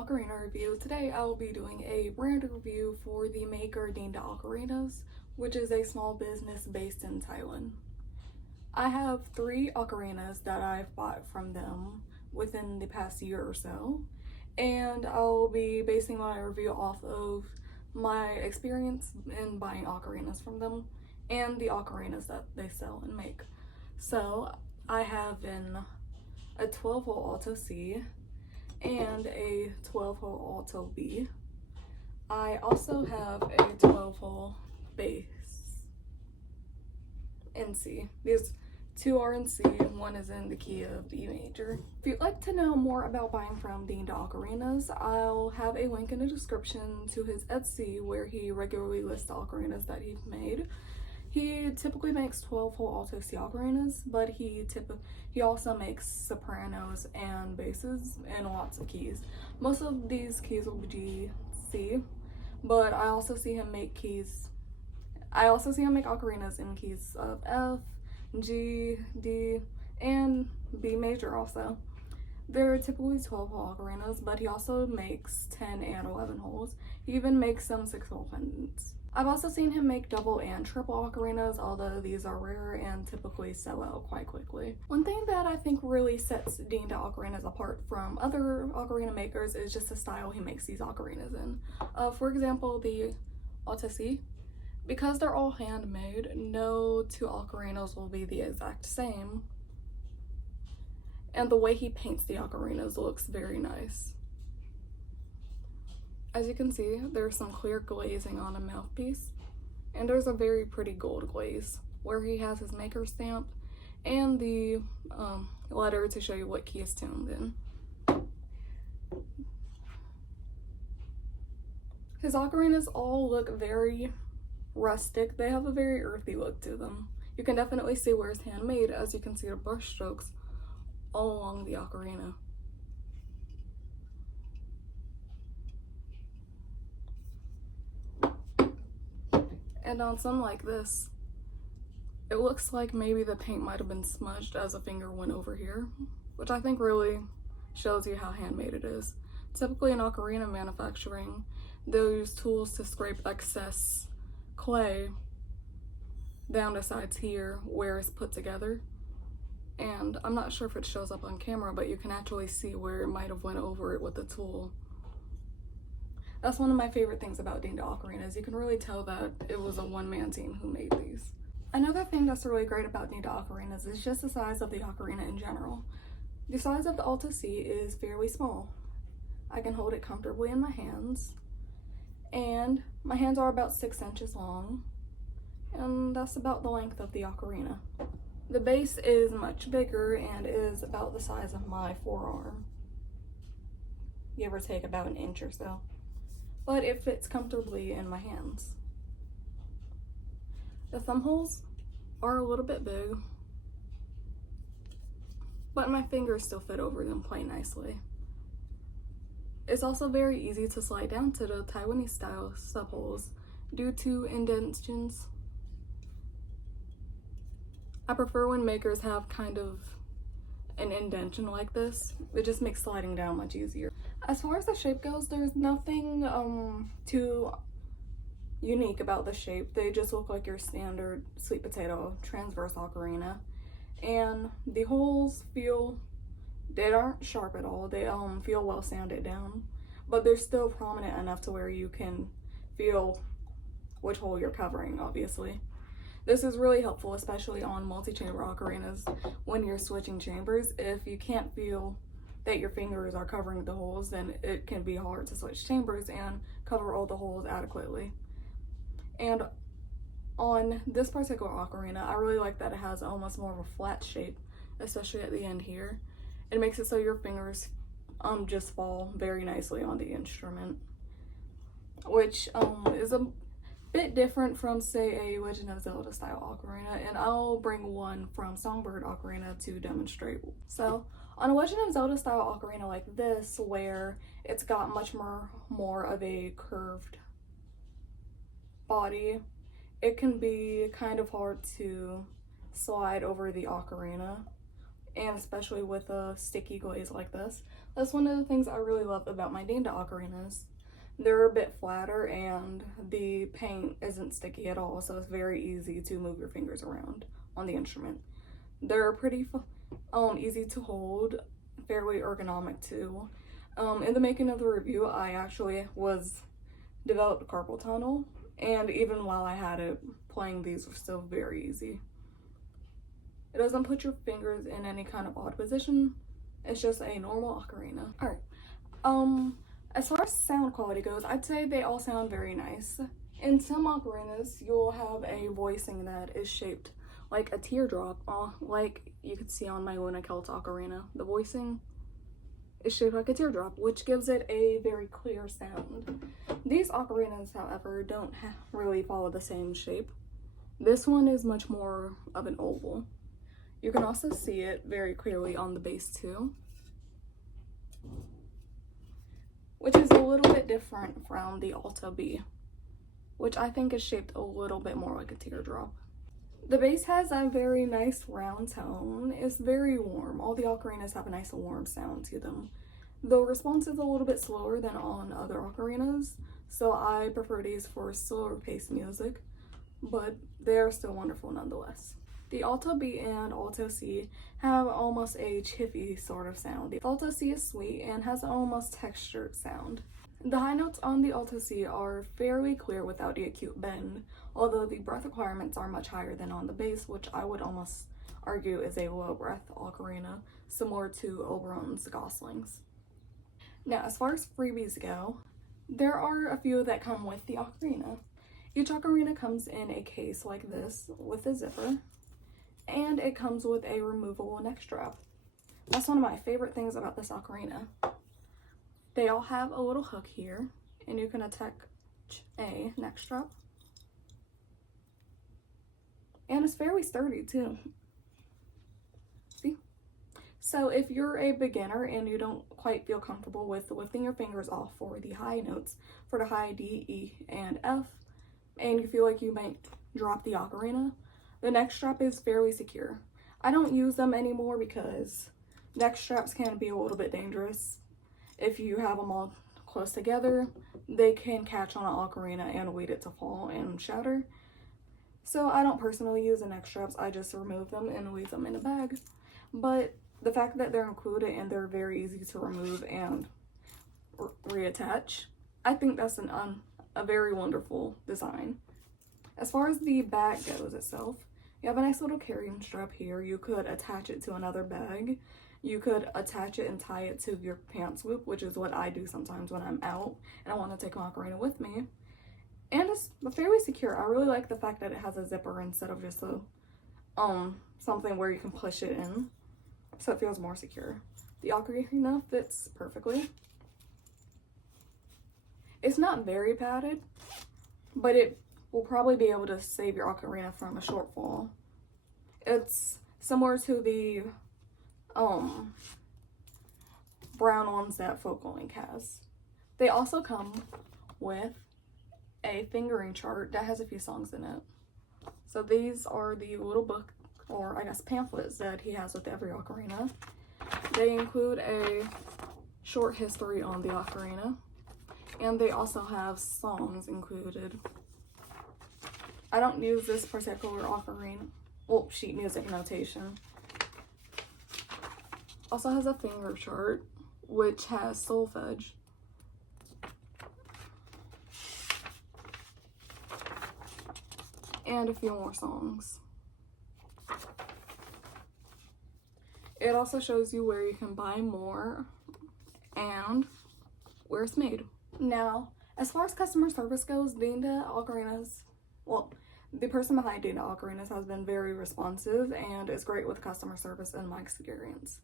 DindaOcarina review. Today I will be doing a brand review for the maker DindaOcarinas, which is a small business based in Thailand. I have 3 ocarinas that I've bought from them within the past year or so, and I'll be basing my review off of my experience in buying ocarinas from them and the ocarinas that they sell and make. So I have a 12-hole Alto C and a 12-hole Alto B. I also have a 12-hole bass in C. These 2 are in C and 1 is in the key of D major. If you'd like to know more about buying from DindaOcarinas, I'll have a link in the description to his Etsy where he regularly lists the ocarinas that he's made. He typically makes 12-hole Alto C ocarinas, but he also makes sopranos and basses and lots of keys. Most of these keys will be G, C, but I also see him make ocarinas in keys of F, G, D, and B major also. They're typically 12-hole ocarinas, but he also makes 10 and 11 holes. He even makes some 6-hole pendants. I've also seen him make double and triple ocarinas, although these are rare and typically sell out quite quickly. One thing that I think really sets DindaOcarinas apart from other ocarina makers is just the style he makes these ocarinas in. For example, the Alto C. Because they're all handmade, no 2 ocarinas will be the exact same. And the way he paints the ocarinas looks very nice. As you can see, there's some clear glazing on a mouthpiece, and there's a very pretty gold glaze where he has his maker stamp and the letter to show you what key is tuned in. His ocarinas all look very rustic. They have a very earthy look to them. You can definitely see where it's handmade, as you can see the brush strokes all along the ocarina. And on some like this, it looks like maybe the paint might have been smudged as a finger went over here, which I think really shows you how handmade it is. Typically in ocarina manufacturing, they'll use tools to scrape excess clay down the sides here where it's put together. And I'm not sure if it shows up on camera, but you can actually see where it might have went over it with the tool. That's one of my favorite things about DindaOcarinas. You can really tell that it was a one-man team who made these. Another thing that's really great about DindaOcarinas is just the size of the ocarina in general. The size of the Alto C is fairly small. I can hold it comfortably in my hands, and my hands are about 6 inches long, and that's about the length of the ocarina. The bass is much bigger and is about the size of my forearm, give or take about an inch or so, but it fits comfortably in my hands. The thumb holes are a little bit big, but my fingers still fit over them quite nicely. It's also very easy to slide down to the Taiwanese style sub holes due to indentions. I prefer when makers have kind of an indentation like this. It just makes sliding down much easier. As far as the shape goes, there's nothing too unique about the shape. They just look like your standard sweet potato transverse ocarina. And the holes they aren't sharp at all. They feel well sanded down, but they're still prominent enough to where you can feel which hole you're covering, obviously. This is really helpful, especially on multi-chamber ocarinas when you're switching chambers. If you can't feel that your fingers are covering the holes, then it can be hard to switch chambers and cover all the holes adequately. And on this particular ocarina, I really like that it has almost more of a flat shape, especially at the end here. It makes it so your fingers just fall very nicely on the instrument, which is a bit different from, say, a Legend of Zelda style ocarina, and I'll bring one from Songbird Ocarina to demonstrate. So on a Legend of Zelda style ocarina like this, where it's got much more of a curved body, it can be kind of hard to slide over the ocarina, and especially with a sticky glaze like this. That's one of the things I really love about my DindaOcarinas. They're a bit flatter and the paint isn't sticky at all, so it's very easy to move your fingers around on the instrument. They're pretty easy to hold, fairly ergonomic too. In the making of the review, I actually developed carpal tunnel, and even while I had it, playing these were still very easy. It doesn't put your fingers in any kind of odd position. It's just a normal ocarina. Alright, as far as sound quality goes, I'd say they all sound very nice. In some ocarinas, you'll have a voicing that is shaped like a teardrop, like you could see on my Luna Celt ocarina. The voicing is shaped like a teardrop, which gives it a very clear sound. These ocarinas, however, don't really follow the same shape. This one is much more of an oval. You can also see it very clearly on the bass too, which is a little bit different from the Alto B, which I think is shaped a little bit more like a teardrop. The bass has a very nice round tone. It's very warm. All the ocarinas have a nice warm sound to them. The response is a little bit slower than on other ocarinas, so I prefer these for slower paced music, but they are still wonderful nonetheless. The Alto B and Alto C have almost a chippy sort of sound. The Alto C is sweet and has an almost textured sound. The high notes on the Alto C are fairly clear without the acute bend, although the breath requirements are much higher than on the bass, which I would almost argue is a low breath ocarina, similar to Oberon's Goslings. Now, as far as freebies go, there are a few that come with the ocarina. Each ocarina comes in a case like this with a zipper, and it comes with a removable neck strap. That's one of my favorite things about this ocarina. They all have a little hook here, and you can attach a neck strap. And it's fairly sturdy too. See? So if you're a beginner and you don't quite feel comfortable with lifting your fingers off for the high notes, for the high D, E, and F, and you feel like you might drop the ocarina, the neck strap is fairly secure. I don't use them anymore because neck straps can be a little bit dangerous. If you have them all close together, they can catch on an ocarina and lead it to fall and shatter. So I don't personally use the neck straps, I just remove them and leave them in a bag. But the fact that they're included and they're very easy to remove and reattach, I think that's a very wonderful design. As far as the bag goes itself, you have a nice little carrying strap here. You could attach it to another bag. You could attach it and tie it to your pants loop, which is what I do sometimes when I'm out and I want to take an ocarina with me. And it's fairly secure. I really like the fact that it has a zipper instead of just a something where you can push it in, so it feels more secure. The ocarina fits perfectly. It's not very padded, but it will probably be able to save your ocarina from a shortfall. It's similar to the brown ones that Focal Link has. They also come with a fingering chart that has a few songs in it. So these are the little book, or I guess pamphlets, that he has with every ocarina. They include a short history on the ocarina, and they also have songs included. I don't use this particular ocarina, well, sheet music notation. Also has a finger chart, which has solfege. And a few more songs. It also shows you where you can buy more and where it's made. Now, as far as customer service goes, DindaOcarinas, well, the person behind DindaOcarinas has been very responsive and is great with customer service in my experience.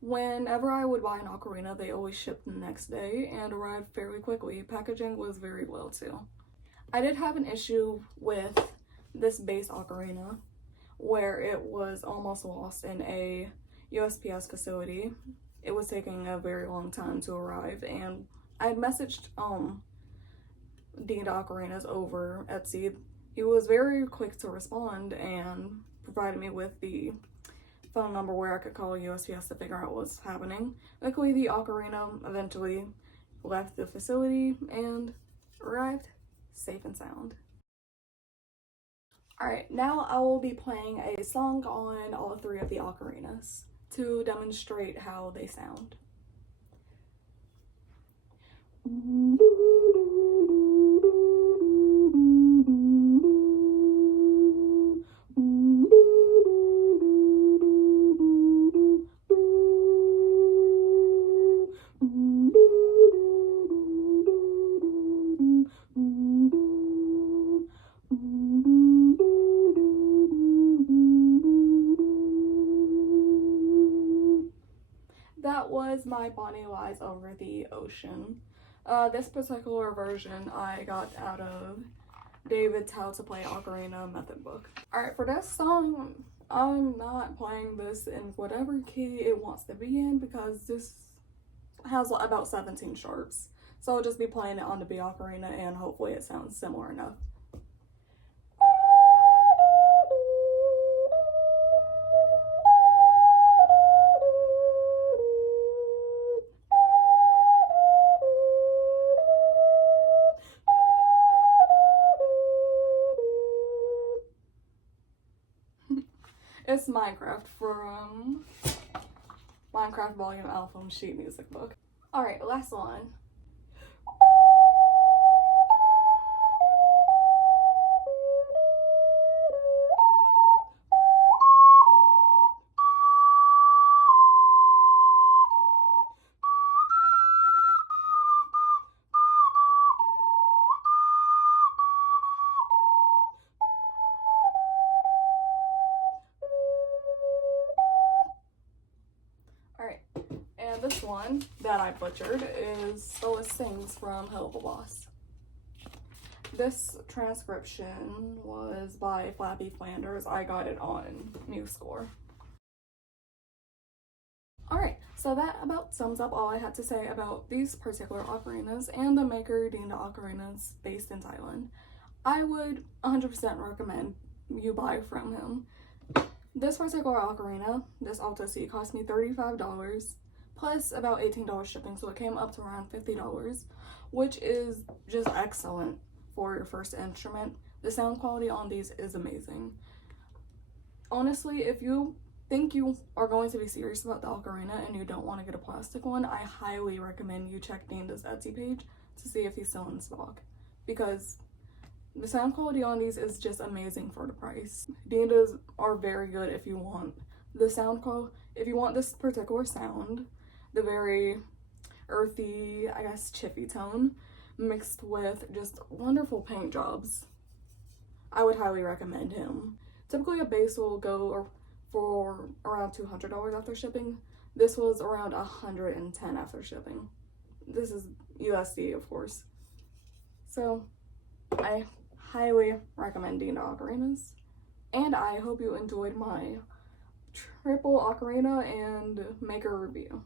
Whenever I would buy an ocarina, they always shipped the next day and arrived fairly quickly. Packaging was very well too. I did have an issue with this base ocarina where it was almost lost in a USPS facility. It was taking a very long time to arrive, and I messaged DindaOcarinas over Etsy. He was very quick to respond and provided me with the phone number where I could call USPS to figure out what's happening. Luckily, the Ocarina eventually left the facility and arrived safe and sound. Alright, now I will be playing a song on all three of the ocarinas to demonstrate how they sound. That was my Bonnie Lies Over the Ocean. This particular version I got out of David's How to Play Ocarina Method book. Alright, for this song, I'm not playing this in whatever key it wants to be in because this has about 17 sharps. So I'll just be playing it on the B Ocarina and hopefully it sounds similar enough. It's Minecraft from Minecraft Volume Album Sheet Music Book. Alright, last one. Alright, and this one that I butchered is Sola Sings from Hell of a Boss. This transcription was by Flappy Flanders. I got it on MuseScore. Alright, so that about sums up all I had to say about these particular ocarinas and the maker DindaOcarinas based in Thailand. I would 100% recommend you buy from him. This particular ocarina, this Alto C, cost me $35 plus about $18 shipping, so it came up to around $50, which is just excellent for your first instrument. The sound quality on these is amazing. Honestly, if you think you are going to be serious about the ocarina and you don't want to get a plastic one, I highly recommend you check Dinda's Etsy page to see if he's still in stock, because the sound quality on these is just amazing for the price. Dinda's are very good if you want the sound quality, if you want this particular sound, the very earthy, I guess, chippy tone mixed with just wonderful paint jobs. I would highly recommend him. Typically a bass will go for around $200 after shipping. This was around $110 after shipping. This is USD, of course. So I highly recommend DindaOcarinas, and I hope you enjoyed my triple ocarina and maker review.